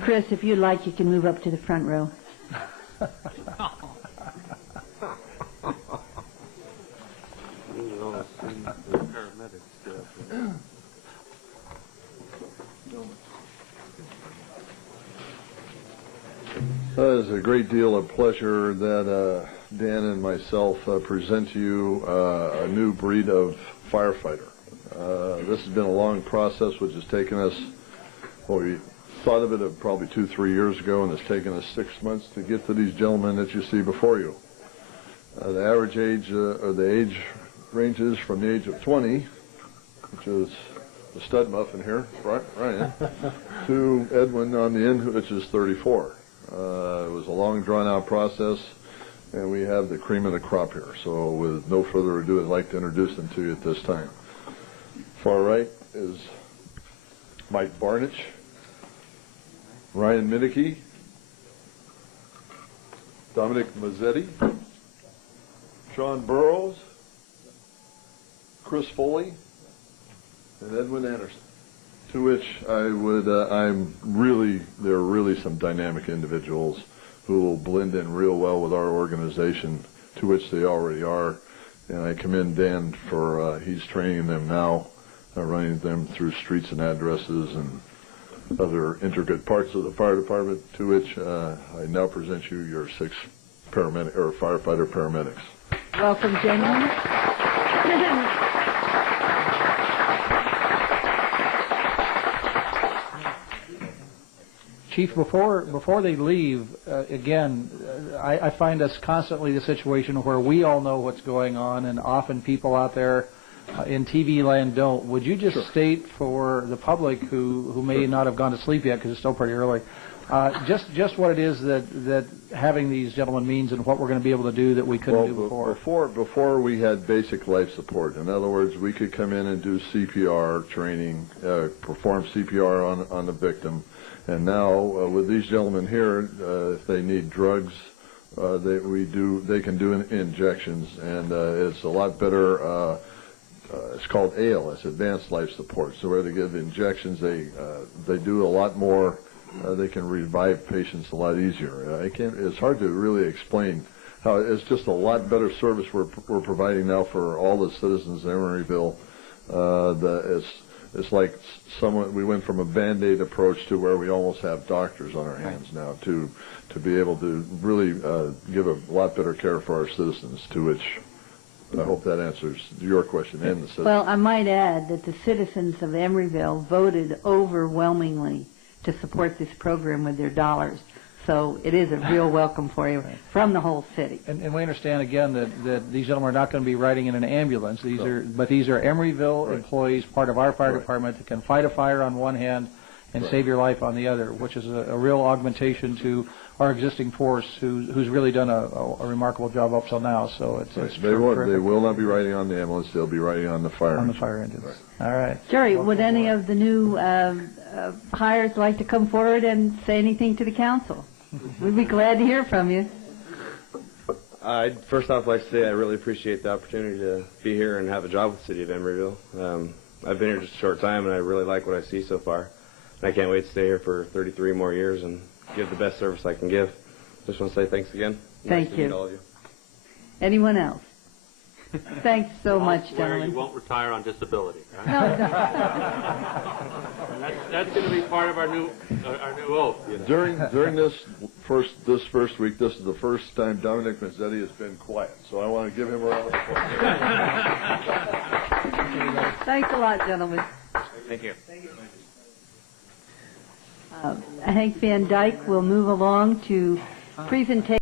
Chris, if you'd like, you can move up to the front row. It's a great deal of pleasure that Dan and myself present to you a new breed of firefighter. This has been a long process which has taken us, well, we thought of it probably 2-3 years ago, and it's taken us 6 months to get to these gentlemen that you see before you. The average age, or the age ranges from the age of 20, which is the stud muffin here, Ryan, to Edwin on the end, which is 34. It was a long, drawn-out process, and we have the cream of the crop here. So with no further ado, I'd like to introduce them to you at this time. Far right is Mike Barnich, Ryan Minneke, Dominic Mazzetti, Sean Burrows, Chris Foley, and Edwin Anderson. To which they're really some dynamic individuals who will blend in real well with our organization, to which they already are. And I commend Dan for, he's training them now, running them through streets and addresses and other intricate parts of the fire department, to which I now present you your 6 paramedic, or firefighter paramedics. Welcome, gentlemen. Chief, before they leave, again, I find us constantly the situation where we all know what's going on, and often people out there in TV land don't. Would you just state for the public who may not have gone to sleep yet, because it's still pretty early, just what it is that having these gentlemen means, and what we're going to be able to do that we couldn't do before? Before we had basic life support. In other words, we could come in and do CPR training, perform CPR on the victim. And now, with these gentlemen here, if they need drugs, they can do injections, and it's a lot better. It's called ALS, Advanced Life Support. So where they give injections, they do a lot more. They can revive patients a lot easier. It's hard to really explain how it's just a lot better service we're providing now for all the citizens in Emeryville. It's like we went from a Band-Aid approach to where we almost have doctors on our hands now to be able to really give a lot better care for our citizens, to which I hope that answers your question and the citizens. Well, I might add that the citizens of Emeryville voted overwhelmingly to support this program with their dollars. So it is a real welcome for you from the whole city. And we understand again that these gentlemen are not going to be riding in an ambulance. These are Emeryville employees, part of our fire department, that can fight a fire on one hand and save your life on the other, which is a real augmentation to our existing force, who's really done a remarkable job up till now. So it's they will not be riding on the ambulance. They'll be riding on the fire engines. All right. Jerry, would any of the new hires like to come forward and say anything to the council? We'd be glad to hear from you. I'd first off like to say I really appreciate the opportunity to be here and have a job with the city of Emeryville. I've been here just a short time, and I really like what I see so far. And I can't wait to stay here for 33 more years and give the best service I can give. Just want to say thanks again. Thank nice you. To meet all of you. Anyone else? Thanks so much, gentlemen. You won't retire on disability, right? No. That's going to be part of our new oath. You know? During this first week, this is the first time Dominic Mazzetti has been quiet. So I want to give him a round of applause. Thanks a lot, gentlemen. Thank you. Hank Van Dyke will move along to presentation.